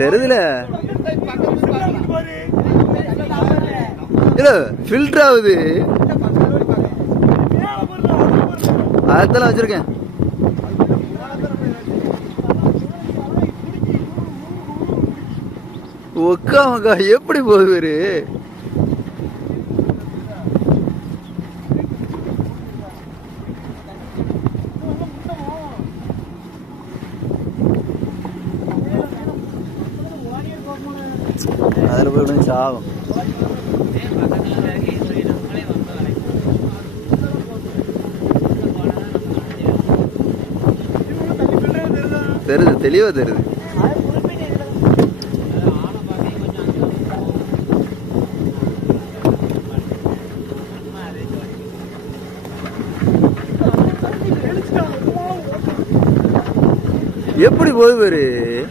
தெரியுதுல. இல்ல ஃபில்டர் ஆகுது. அதெல்லாம் வச்சிருக்கேன். ஒக்கா மக்கா எப்படி போகுது அதில் போய் விடுங்க சாகும் தெரியுது தெளிவாக தெரியுது எப்படி போகுது பேரு